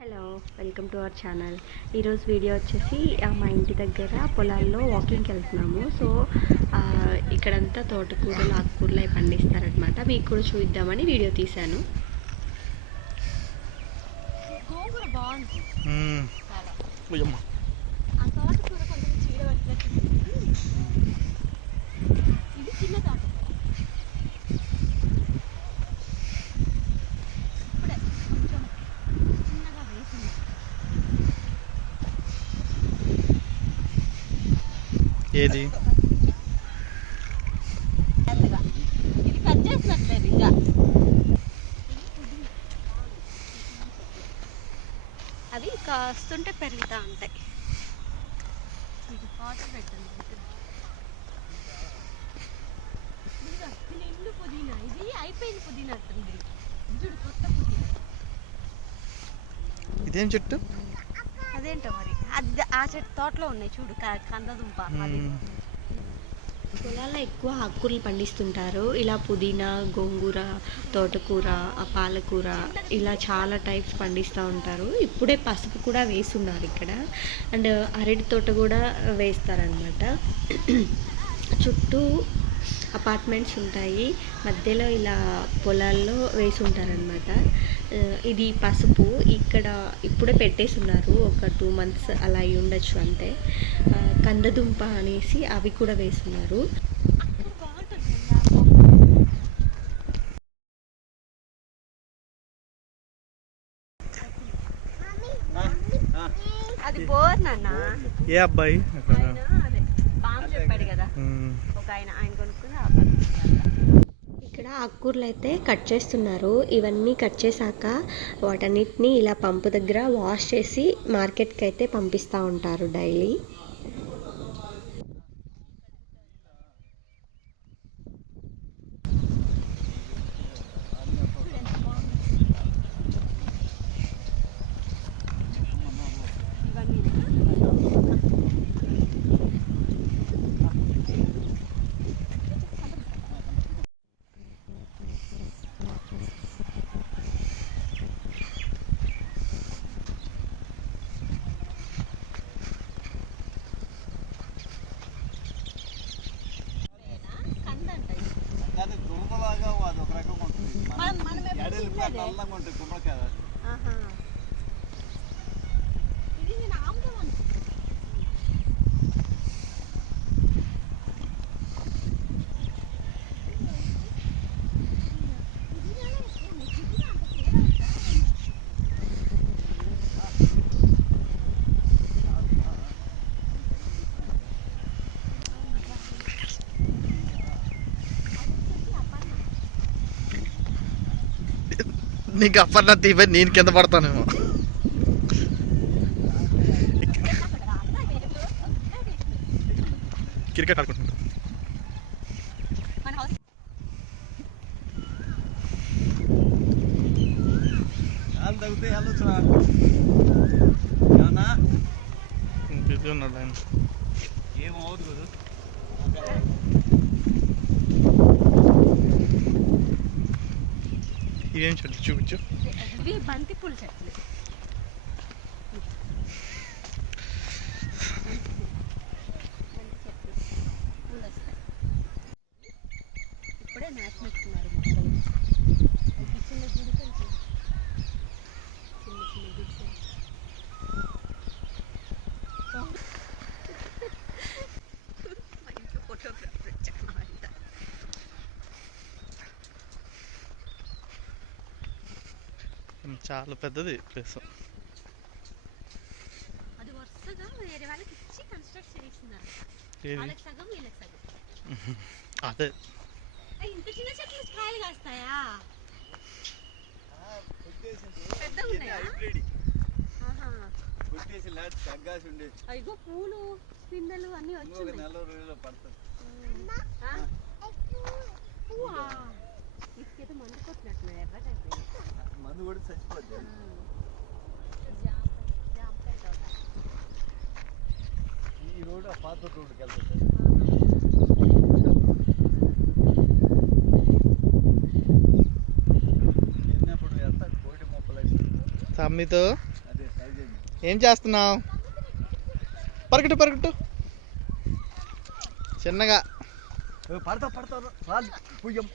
Hello welcome to our channel ఈరోజు video వచ్చేసి మా ఇంటి దగ్గర పొలాల్లో వాకింగ్కి వెళ్తున్నాము. సో ఇక్కడంతా తోటకూరలు ఆకుకూరలు అవి పండిస్తారనమాట మీకు కూడా చూద్దామని వీడియో తీశాను. గోంగూర బాగుంది మ్మ్. చాలా ఉయ్యమ్మ. ఆ తోటకూర కొంచెం చీడ పట్టినట్టు ఉంది. ఇది చిన్న తోటకూర ఇప్పుడే కొంచెం చిన్నగా వేసింది ఏది? అవి కాస్తుంటే పెరుగుతూ ఉంటాయి. నిండు పుదీనా ఇది అయిపోయింది పుదీనా అట్టుంది ఇదేం చెట్టు? అదేంటో మరి? అది ఆ చెట్టు తోటలో ఉన్నాయి చూడు క- కందదుంప అది. పొలాల్లో ఎక్కువ ఆకుకూరలు పండిస్తుంటారు. ఇలా పుదీనా గోంగూర తోటకూర ఆ పాలకూర ఇలా చాలా టైప్స్ పండిస్తూ ఉంటారు. ఇప్పుడే పసుపు కూడా వేస్తున్నారు ఇక్కడ. అండ్ అరటి తోట కూడా వేస్తారనమాట చుట్టూ అపార్ట్మెంట్స్ ఉంటాయి. మధ్యలో ఇలా పొలాల్లో వేసి ఉంటారనమాట ఇది పసుపు. ఇక్కడ ఇప్పుడే పెట్టేస్తున్నారు ఒక టూ మంత్స్ అలా అయి ఉండొచ్చు అంతే. ఆ, కందదుంప అనేసి అవి కూడా వేస్తున్నారు ఏ అబ్బాయి? బాగా చెప్పాడు కదా. మ్మ్. ఆయన ఆయన కొనుక్కుని ఆ ఇక్కడ ఆకుకూరలు అయితే కట్ చేస్తున్నారు ఇవన్నీ కట్ చేశాక వాటన్నిటిని ఇలా పంపు దగ్గర వాష్ చేసి మార్కెట్కి అయితే పంపిస్తూ ఉంటారు డైలీ చూడు ఎంత బాగుంది. ఇవన్నీ కందంట ఇది. అది దురదలాగా అదొక రకంగా ఉంటుంది మనం ఎప్పుడు తినలేదే. నీకు అప్పన్న తీపి నేను కింద పడతానేమో. క్రికెట్ ఆడుకుంటున్నా. మన హౌస్ కాలు తగ్గితే వెళ్ళొచ్చు రా ఏమన్నా? బిజీ ఉన్నాడు ఆయన. ఏం అవ్వదు కదా. ఏం చెట్లు చూపించు. ఇవి బంతి పూల చెట్లు. పూలు వస్తాయి. ఇప్పుడే మొక్కలు చిన్న గుడి చిన్న చిన్న మా ఇంట్లో ఫోటోగ్రాఫర్ వచ్చాను అంట చాలా పెద్దది ప్లేస్ అది వరుసగా వేరే వాళ్ళకి ఇచ్చి కన్స్ట్రక్ట్ చేస్తున్నారు ఏది? వాళ్ళకి సగం వీళ్ళకి సగం. అదే. అయ్యి, ఇంత చిన్న చెట్లు కాయలు కాస్తాయా? ఉన్నాయా అయ్యో పూలు పిందెలు అన్ని వచ్చినాయి. నెల రోజుల్లో పడుతుంది మందు కూడా చచ్చిపోద్ది. ఆ. జామ- జామకాయ తోట. ఈ రోడ్డు ఆ పాత రోడ్డుకి వెళ్తుంది చిన్నప్పుడు ఎంత కోడి మొక్కలు తమ్మితో? ఏం చేస్తున్నావు? పరగట్టు పరగట్టు చిన్నగా. పడతా పడతా రాదు పుయ్యం